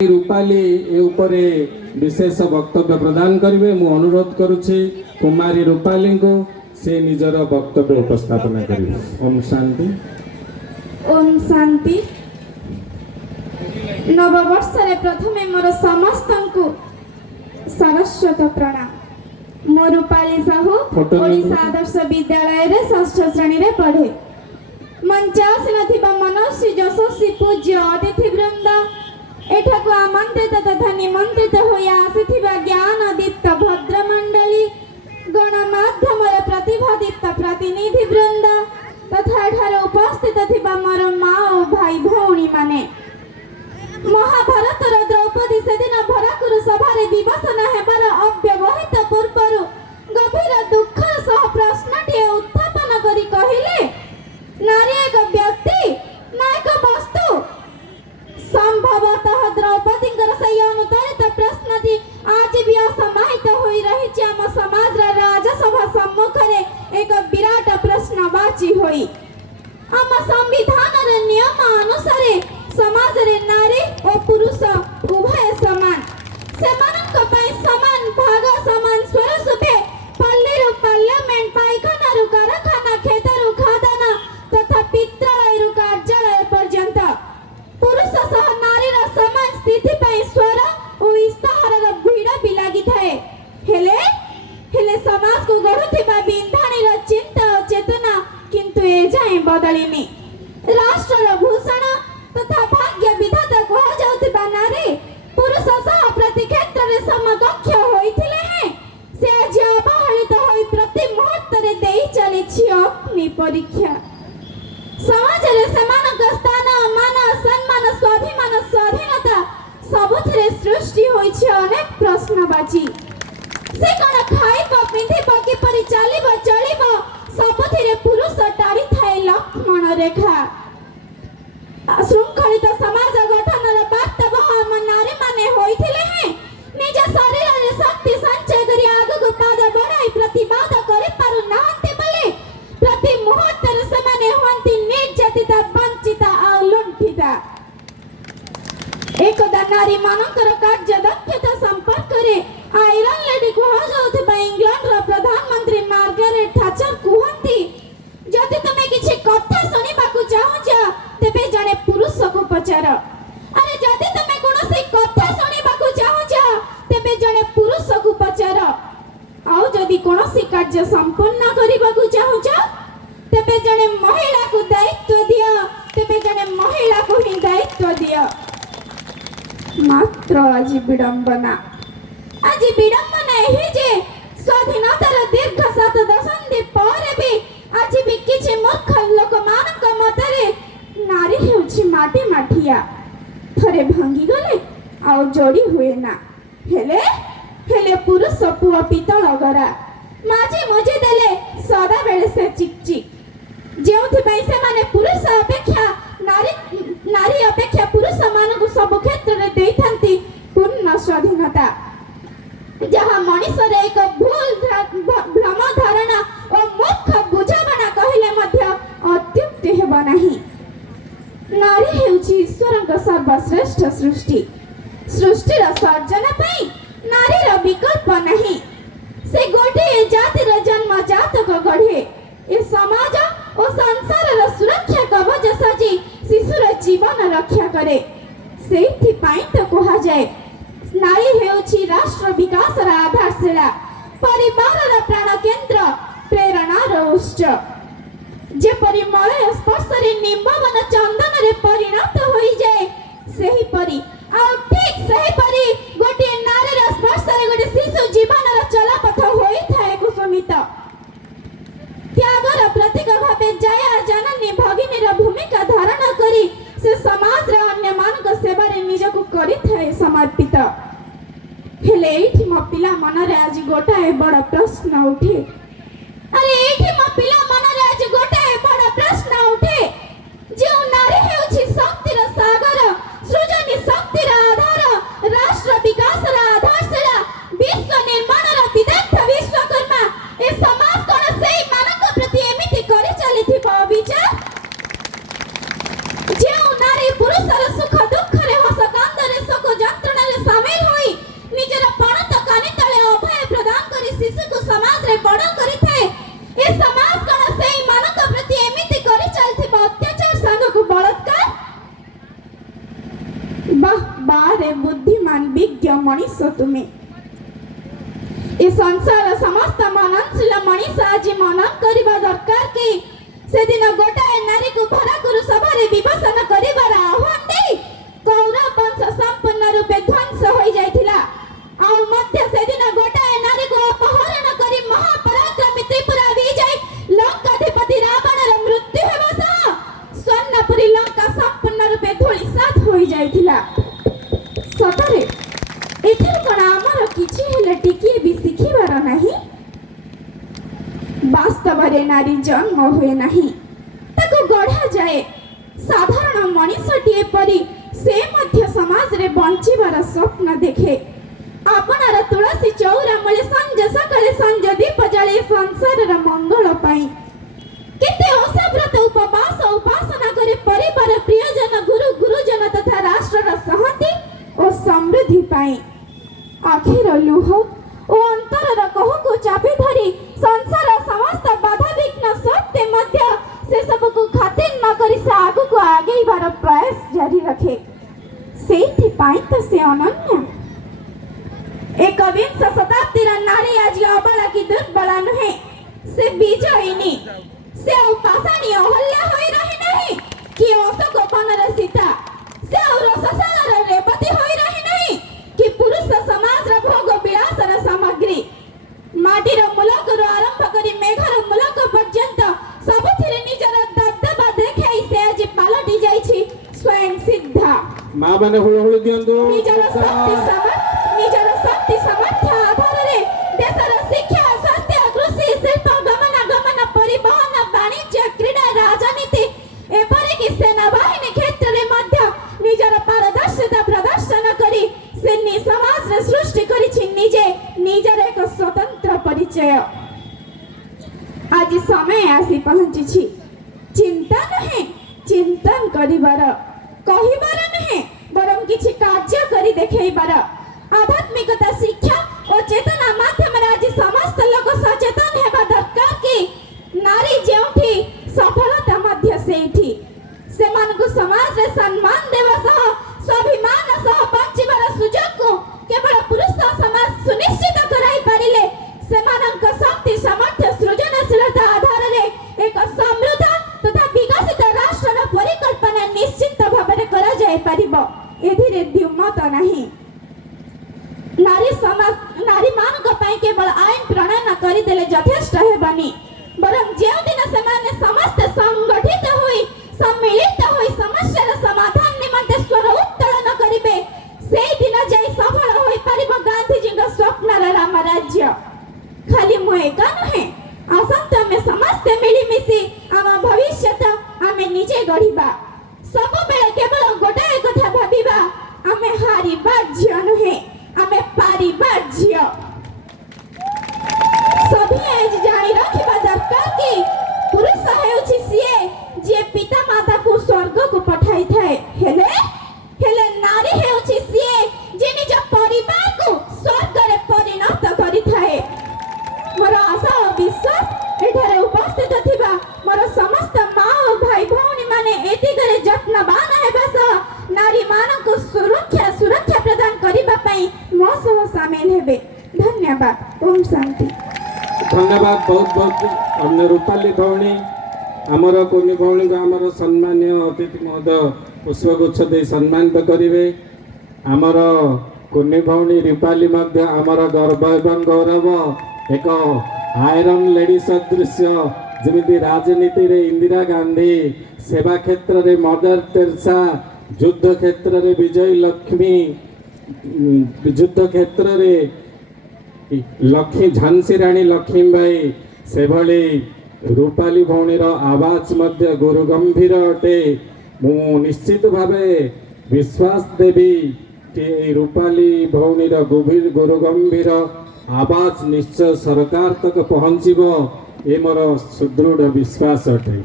रूपाली ए उपरे विशेष वक्तव्य प्रदान करेंगे। मु अनुरोध करुछि कुमारी रूपाली को से निजर वक्तव्य उपस्थापना करेंगे। ओम शांति। ओम शांति। नववर्ष प्रथमे मोर समस्त को सरस्वत प्रणाम। मो रूपाली साहू ओडिशा आदर्श विद्यालय रे षष्ठ श्रेणी रे पढ़े। मंचासीन मनस्वी यशस्वी पूज्य अतिथि वृंद, एठाकु आमंत्रित तथा निमंत्रित होई आसिथिबा ज्ञान दीप्त भद्र मंडली, गणमाध्यम प्रतिभा दीप्त प्रतिनिधि वृंद तथा एठारे उपस्थित थिबा मोर माँ और भाई भौणी माने, महाभारतर द्रौपदी सेदिन भराकुर सभारे विवसन हेबार अव्यवहित पूर्वरु गभीर दुःखर सह प्रश्नटिए उत्थापन करी कहिले, नारी एक व्यक्ति ना एक वस्तु? संभवतः द्रौपदी से अनुत्तरित प्रश्नटी आज भी असमाहित होई रही आम समाज राजसभा सम्मुख एक विराट प्रश्नवाची होई। आम संविधान नियम अनुसार समाज रे नारी और पुरुष उभय समान, समान भाग समान स्वरूप पल्ली पार्लियामेंट पाइखाना कारखाना खेतरु खादाना तथा पित्रालय कार्यालय पर्यंत पुरुष सह नारी समान स्थिति पर स्वर और इस्ताहार भीड़ भी लगी थाए। हेले समाज को गढ़ुथिबा बिंधाणी चिंता और चेतना किंतु ए जाए बदलिनी। राष्ट्र भूषण तथा भाग्य विधाता कह जाउथिबा नारी पुरुष सह प्रति क्षेत्र रे समकक्ष होइथिले हैं, से आज अवहेलित होई प्रति मुहूर्त रे देई चलिछि अग्नि परीक्षा। समाज रे समानक स्थान मान सम्मान स्वाभिमान स्वाधीनता सबुथिरे सृष्टि होइछि अनेक प्रश्नवाची। से कोन खाइब पिंधिब किपरि चलिब चलिब सबुथिरे पुरुष टाड़ी थाए लक्ष्मण रेखा। श्रृंखलित समाज गठनर वास्तव हम नारी माने होइथिले हैं, निज शरीर रे शक्ति संचय करी आगु पाद बढ़ाई प्रतिवाद करि पारु नाहंती बोले प्रति मुहूर्त रे समाने होंती निर्यातिता वंचिता आ लुंठिता। एकदा नारी मानकर कार्य दक्षता संपर्क रे आयरन लेडी को जाउथिबा इंग्लैंड रो प्रधानमंत्री मार्गारेट थाचर कुहंती, जदि तुमे किछि कथा सुनिबाकू चाहूछ तेबे जने पुरुष को पचार। अरे जदि तुमे कोनोसी कथा सुनिबाकू चाहूछ तेबे जने पुरुष को पचार। आउ जदि कोनोसी कार्य संपन्न करिबाकू चाहूछ तेबे जने महिला को दायित्व दियो, तेबे जने महिला को ही दायित्व दियो। मात्र आज विडंबना एही जे स्वाधीनतार दीर्घ 7 दशंधि पर भी आज भी किछि मूर्ख लोक मानक मतरे नारी हेउछि माटी माठिया, थरे भांगी गले आ जोड़ी हुए ना। हेले पुरुष पुआ पितल गरा माझे मुझे देले सदा बेले से चिकचिक जेउथि से माने पुरुष अपेक्षा नारी अपेक्षा पुरुष मानक सब क्षेत्र रे देइथांती पूर्ण स्वाधीनता, जहाँ मनुष्य एक भूल भ्रम धारणा और मूर्ख बुझामणा कहले मध्य अत्युक्ति हेबा नाही। नारी हेउछि ईश्वरक सर्वश्रेष्ठ सृष्टिर सर्जन पई नारीर विकल्प नहीं। से गोटे जातिर जन्म जातक गढ़े ए समाज और संसार सुरक्षा कवच सजी शिशुर जीवन रक्षा करे। सेथि पाई तो कहा जाए नारी हेउछि राष्ट्र विकास आधारशिला, परिवार प्राण केन्द्र, प्रेरणार उत्स। जेपरि मलय स्पर्श रे निम्बवन चंदन रे परिणत होई जाए सेही परि आ ठीक सेही परि गोटे नारीर स्पर्श रे गोटे शिशु जीवनर चलापथ होई थाए कुसुमित। त्यागर प्रतीक भावे जया जननी भगिनीर भूमिका धारण करी से समाज रे अन्य मानक सेवा रे निजको करि थाए समर्पित। हेले एठी म पिला मन रे आज गोटाए बड़ प्रश्न उठे। अरे एठी म पिला मन रे आज गोटाए बड़ प्रश्न उठे, जे नारी हेउछि शक्तिर सागर, सृजनी शक्तिर आधार, राष्ट्र विकास आधारशिला, विश्व निर्माणर विदग्ध विश्वकर्मा, ए समाज कोन सेही मानक प्रति एमिति करि चलिथिबो विचार? जे नारी पुरुषर सुख दुख रे हस कांद रे सको बारे बुद्धिमान विज्ञ मनीष तुमे ए संसार समस्त मननशील मनीष आज मनन करबा दरकार कि से दिन गोटाए नारी को भरा गुरु सभारे विभूषण करिबार आह्वान दे कौरव वंश संपूर्ण रूपे ध्वंस होई जायथिला आ मध्य से दिन गोटाए नारी को अपहरण करी महापराक्रमी त्रिपुरा विजय लंकाधिपति रावणर मृत्यु हेबा सह स्वर्णपुरी लंका संपूर्ण रूपे धूलिसात होई जायथिला सतरे एथिर कोन आमर किछि हेले टिकिए भी सिखिबार नाही वास्तव रे नारी जन्म हुए नहीं ताको गढ़ा जाए साधारण मनीषटीए परी से मध्य समाज रे बंचिबार स्वप्न देखे आपनार तुलसी चौरा मूले संज सकाळे संज दीप जळे संसारर मंगल पाई केते ओषाव्रत उपवास उपासना करे परिवार प्रियजन गुरु गुरुजन तथा राष्ट्रर सहति और समृद्धि पाई आखिर लुह ओ अंतरर कहको चापी धरी संसार समस्त बाधा विघ्न सत्य मध्य से सबको खातिर न करी से आगु को आगे बार प्रयास जारी रखे सेठी पाई तो से अनन्य एकविंश शताब्दीर नारी आज अबला की दुर्बला नुहे से विजयिनी से उपासनी अहल्या होई रही नहीं कि अशोक बनर सीता से रसशालार रेवती होई रही नहीं कि पुरुष समाज र भोग विलासर सामग्री माटीर मूलकରୁ आरंभ करी मेघर मूलक पर्यंत सबथिरे निजर दबदबा देखाई से आज पालटी जाईछि स्वयं सिद्धा मां माने हुळ हुळ दियंदु निजर शक्ति सामर्थ्य आधार रे देशर शिक्षा स्वास्थ्य कृषि शिल्प गमन परिवहन वाणिज्य क्रीड़ा राजनीति एपरि कि सेना बाहिनी क्षेत्र रे मध्य निजर पारदर्शिता प्रदर्शन करी से समाज रे सृष्टि करिछि निजर एक स्वतंत्र परिचय आज समय आसी पहुंची चिंता नहीं चिंतन करिबार कहिबार नहीं बरं किछि कार्य करी देखैबार आध्यात्मिकता शिक्षा और चेतना माध्यम आज समस्त लोग सचेतन हेबा दरकार कि नारी जेउठी सफलता मध्य सेठी सेमानकु समाज रे सम्मान देवा सह स्वाभिमान सह बंचिबार सुजोग को केवल पुरुष समाज सुनिश्चित कराई पारिले सेमानक शक्ति सामर्थ्य सृजनशीलता आधार रे एक समृद्ध तथा विकसित राष्ट्रर परिकल्पना निश्चित भाବରେ करा जाय परिबो एधिरे द्विमत नाही नारी समाज नारी मानक पई केवल आईन प्रणयन करि देले यथेष्ट हेबनी बरं जेउ दिन सेमाने समस्त संगठित होई सम्मिलित होई समस्यार समाधान निमंते स्वर उत्तोलन करिवे सेई दिन जाई सफल होई परिबो गांधी जी स्वप्नर राम राज्य खाली मु एका नहे आसंत में समस्त मिली मिसी आम भविष्य आमे निजे गढ़िबा सब बेले केवल गोटाए कथा भाबिबा आमे हारिबा झियो नहे आमे पारिबा झियो सभी आज जानी रखिबा दरकार कि पुरुष हेउछि सिए जे पिता माता को स्वर्ग को पठाई थाए हेले नारी हेउछि सिए जे निज परिवार को स्वर्ग रे परिणत करि थाए मोर आशा और विश्वास एठारे उपस्थित थिबा मोर समस्त मां और भाई भौणी माने एति करे यत्नवान हेबा सह नारी मानक सुरक्षा प्रदान करिबा पई मो सह शामिल हेबे धन्यवाद ओम शांति धन्यवाद बहुत बहुत अन्य रूपाली भौणी आमर कोनी भौणी को आमर सम्मानीय अतिथि महोदय पुष्पगुच्छ दे सम्मानित करिवे आमर कोनी भौणी रूपाली मध्य आमर गर्व एवं गौरव एक आयरन लेडी सदृश जमिति राजनीति रे इंदिरा गांधी सेवा क्षेत्र रे मदर तेरेसा युद्ध क्षेत्र रे विजय लक्ष्मी युद्ध क्षेत्र रे लक्ष्मी झांसी रानी लक्ष्मीबाई से भली रूपाली भौणीर आवाज मध्य गुरु गंभीर अटे मु निश्चित भावे विश्वास देवी कि रूपाली भौणीर गभीर गुरु गंभीर आवाज निश्चय सरकार तक पहुँचब ये मोर सुदृढ़ विश्वास अटे।